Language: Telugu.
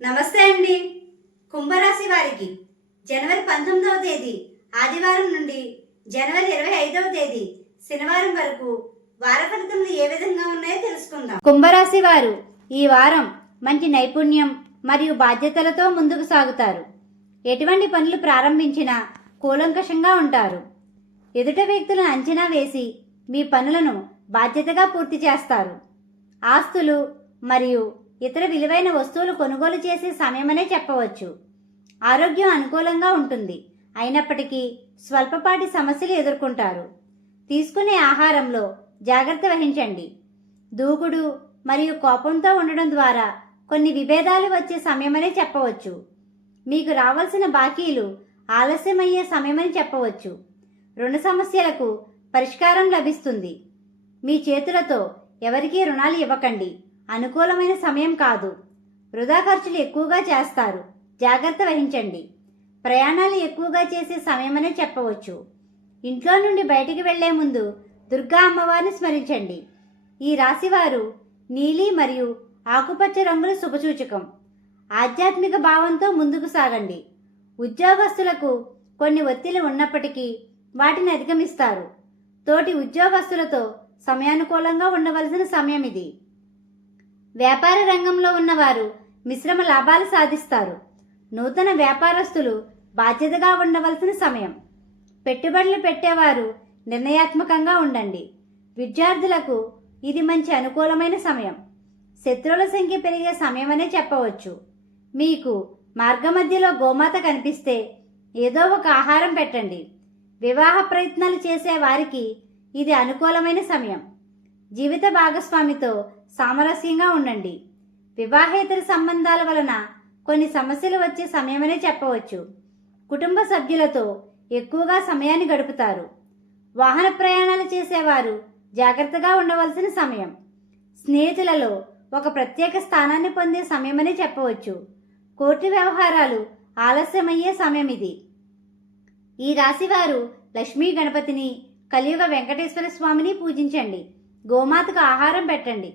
నమస్తే అండి. కుంభరాశి వారికి జనవరి పంతొమ్మిదవ తేదీ ఆదివారం నుండి జనవరి ఇరవై ఐదవ తేదీ శనివారం వరకు వార ఫలితములు ఏ విధంగా ఉన్నాయో తెలుసుకుందాం. కుంభరాశి వారు ఈ వారం మంచి నైపుణ్యం మరియు బాధ్యతలతో ముందుకు సాగుతారు. ఎటువంటి పనులు ప్రారంభించినా కూలంకషంగా ఉంటారు. ఎదుట వ్యక్తులను అంచనా వేసి మీ పనులను బాధ్యతగా పూర్తి చేస్తారు. ఆస్తులు మరియు ఇతర విలువైన వస్తువులు కొనుగోలు చేసే సమయమనే చెప్పవచ్చు. ఆరోగ్యం అనుకూలంగా ఉంటుంది. అయినప్పటికీ స్వల్పపాటి సమస్యలు ఎదుర్కొంటారు. తీసుకునే ఆహారంలో జాగ్రత్త వహించండి. దూకుడు మరియు కోపంతో ఉండడం ద్వారా కొన్ని విభేదాలు వచ్చే సమయమనే చెప్పవచ్చు. మీకు రావాల్సిన బాకీలు ఆలస్యమయ్యే సమయమని చెప్పవచ్చు. రుణ సమస్యలకు పరిష్కారం లభిస్తుంది. మీ చేతులతో ఎవరికీ రుణాలు ఇవ్వకండి. అనుకూలమైన సమయం కాదు. వృధా ఖర్చులు ఎక్కువగా చేస్తారు. జాగ్రత్త వహించండి. ప్రయాణాలు ఎక్కువగా చేసే సమయమనే చెప్పవచ్చు. ఇంట్లో నుండి బయటికి వెళ్ళే ముందు దుర్గా అమ్మవారిని స్మరించండి. ఈ రాశివారు నీలి మరియు ఆకుపచ్చ రంగుల శుభసూచకం. ఆధ్యాత్మిక భావంతో ముందుకు సాగండి. ఉద్యోగస్తులకు కొన్ని ఒత్తిళ్ళు ఉన్నప్పటికీ వాటిని అధిగమిస్తారు. తోటి ఉద్యోగస్తులతో సమయానుకూలంగా ఉండవలసిన సమయం ఇది వ్యాపార రంగంలో ఉన్నవారు మిశ్రమ లాభాలు సాధిస్తారు. నూతన వ్యాపారస్తులు బాధ్యతగా ఉండవలసిన సమయం. పెట్టుబడులు పెట్టేవారు నిర్ణయాత్మకంగా ఉండండి. విద్యార్థులకు ఇది మంచి అనుకూలమైన సమయం. శత్రువుల సంఖ్య పెరిగే సమయమనే చెప్పవచ్చు. మీకు మార్గమధ్యలో గోమాత కనిపిస్తే ఏదో ఒక ఆహారం పెట్టండి. వివాహ ప్రయత్నాలు చేసే వారికి ఇది అనుకూలమైన సమయం. జీవిత భాగస్వామితో సామరస్యంగా ఉండండి. వివాహేతర సంబంధాల వలన కొన్ని సమస్యలు వచ్చే సమయమనే చెప్పవచ్చు. కుటుంబ సభ్యులతో ఎక్కువగా సమయాన్ని గడుపుతారు. వాహన ప్రయాణాలు చేసేవారు జాగ్రత్తగా ఉండవలసిన సమయం. స్నేహితులలో ఒక ప్రత్యేక స్థానాన్ని పొందే సమయమని చెప్పవచ్చు. కోర్టు వ్యవహారాలు ఆలస్యమయ్యే సమయం ఇది. ఈ రాశివారు లక్ష్మీ గణపతిని కలియుగ వెంకటేశ్వర స్వామిని పూజించండి. గోమాతకు ఆహారం పెట్టండి.